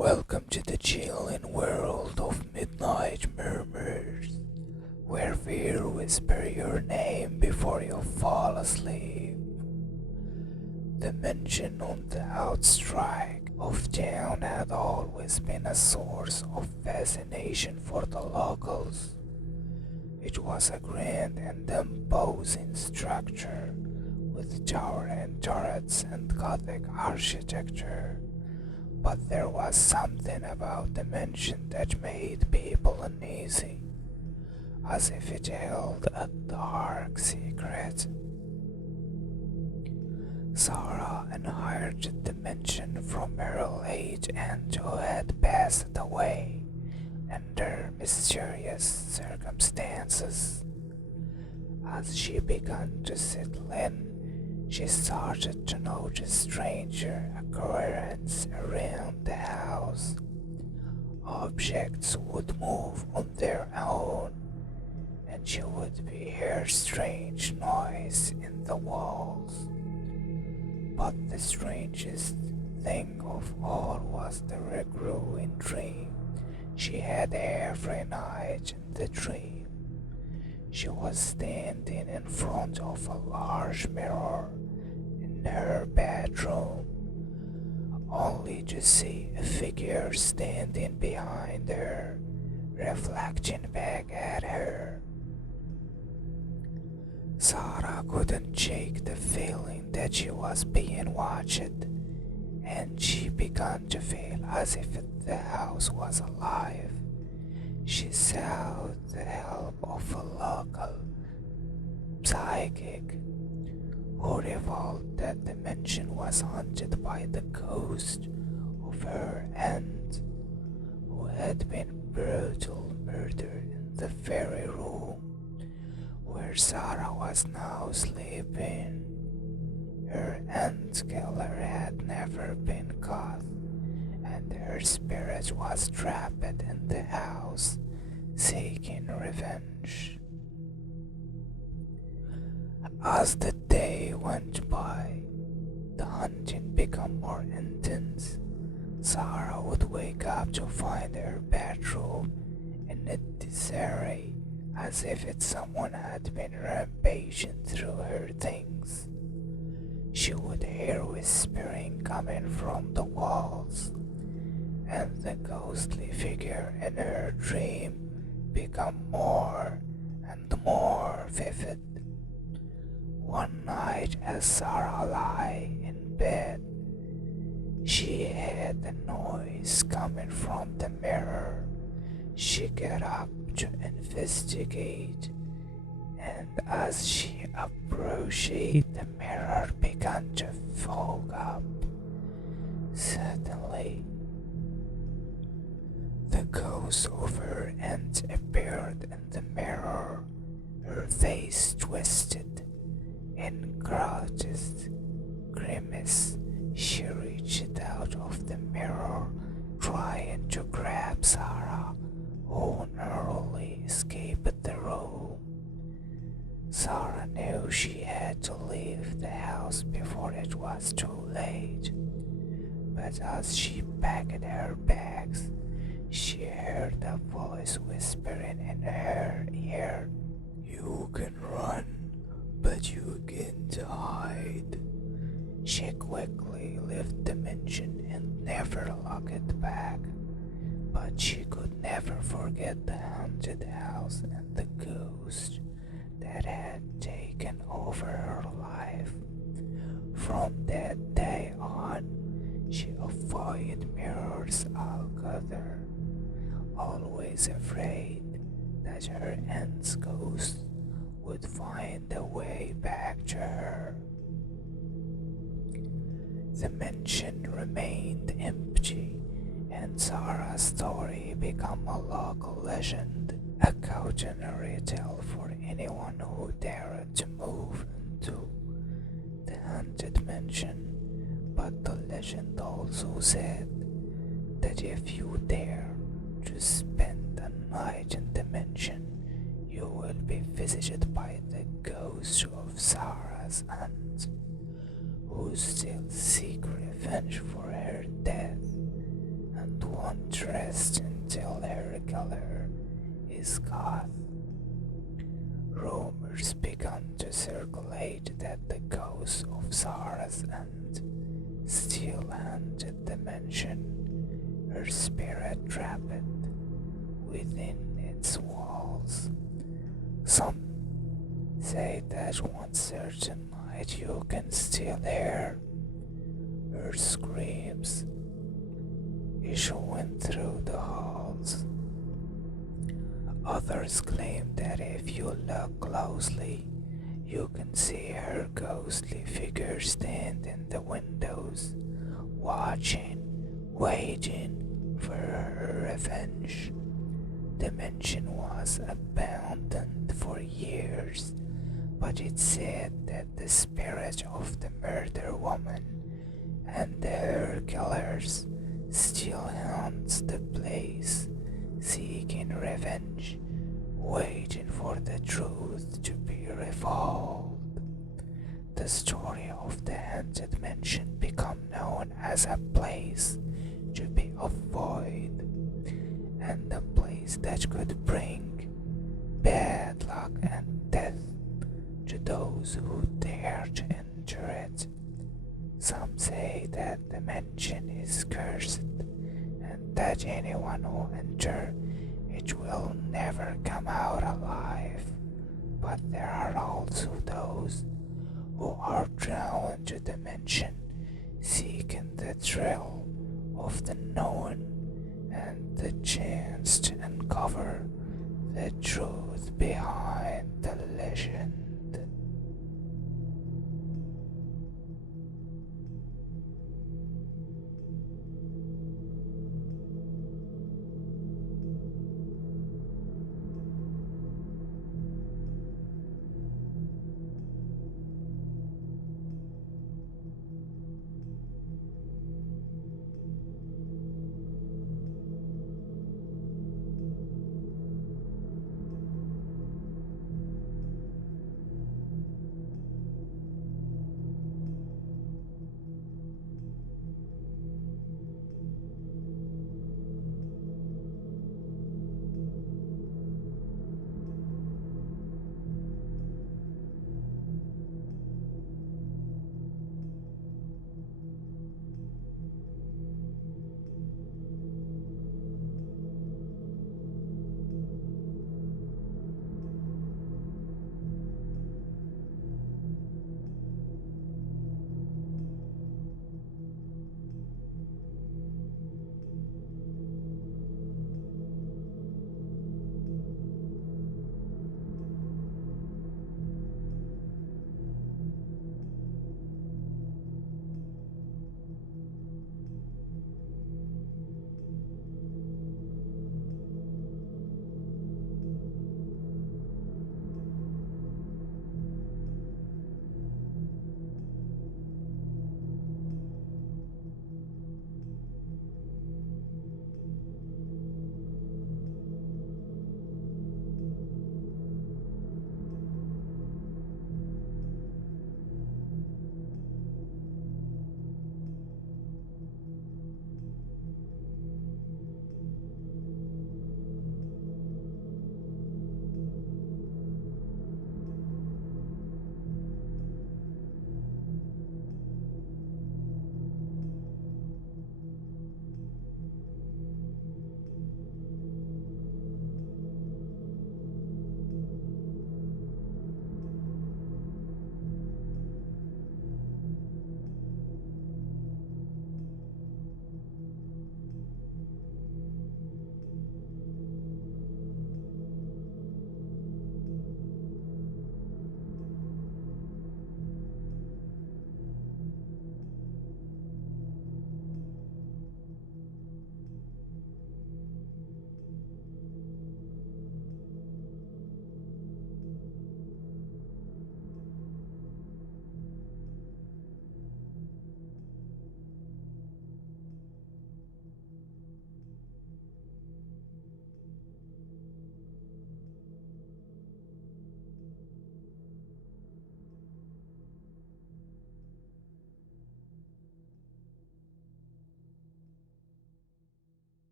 Welcome to the chilling world of midnight murmurs, where fear whispers your name before you fall asleep. The mansion on the outstrike of town had always been a source of fascination for the locals. It was a grand and imposing structure with towering turrets and Gothic architecture. But there was something about the mansion that made people uneasy, as if it held a dark secret. Sarah inherited the mansion from her late aunt who had passed away under mysterious circumstances. As she began to settle in, she started to notice stranger occurrences around the house. Objects would move on their own, and she would hear strange noise in the walls. But the strangest thing of all was the recurring dream she had every night in the dream. She was standing in front of a large mirror in her bedroom, only to see a figure standing behind her, reflecting back at her. Sarah couldn't shake the feeling that she was being watched, and she began to feel as if the house was alive. She sought the help of a local psychic who revealed that the mansion was haunted by the ghost of her aunt, who had been brutally murdered in the very room where Sarah was now sleeping. Her aunt's killer had never been caught, and her spirit was trapped in the house, seeking revenge. As the day went by, the hunting became more intense. Sarah would wake up to find her bedroom in a disarray, as if someone had been rampaging through her things. She would hear whispering coming from the walls, and the ghostly figure in her dream became more and more vivid. One night, as Sarah lay in bed, she heard a noise coming from the mirror. She got up to investigate, and as she approached the mirror began to fog up. Suddenly, the ghost of her aunt appeared in the mirror, her face twisted in grotesque grimace. She reached out of the mirror, trying to grab Sarah, who narrowly escaped the room. Sarah knew she had to leave the house before it was too late, but as she packed her bags, she heard a voice whispering in her ear, "You can run, but you can't hide." She quickly left the mansion and never looked it back, but she could never forget the haunted house and the ghost that had taken over her life. From that day on, she avoided mirrors altogether, always afraid that her aunt's ghost would find a way back to her. The mansion remained empty, and Sarah's story became a local legend, a cautionary tale for anyone who dared to move into the haunted mansion. But the legend also said that if you dare to spend a night in the mansion, you will be visited by the ghost of Sarah's aunt, who still seek revenge for her death and won't rest until her color is gone. Rumors began to circulate that the ghost of Zara's and steel-handed dimension, her spirit trapped within its walls. Some say that one certain night you can still hear her screams issuing through the halls. Others claim that if you look closely, you can see her ghostly figure stand in the windows, watching, waiting for her revenge. The mansion was abandoned for years, but it said that the spirit of the murdered woman and her killers still haunts the place, seeking revenge, waiting for the truth to be revealed. The story of the haunted mansion became known as a place to be avoided, and a place that could bring bad luck and death to those who dare to enter it. Some say that the mansion is cursed, and that anyone who enters it will never come out alive. But there are also those who are drawn to the mansion, seeking the thrill of the known and the chance to uncover the truth behind the legend.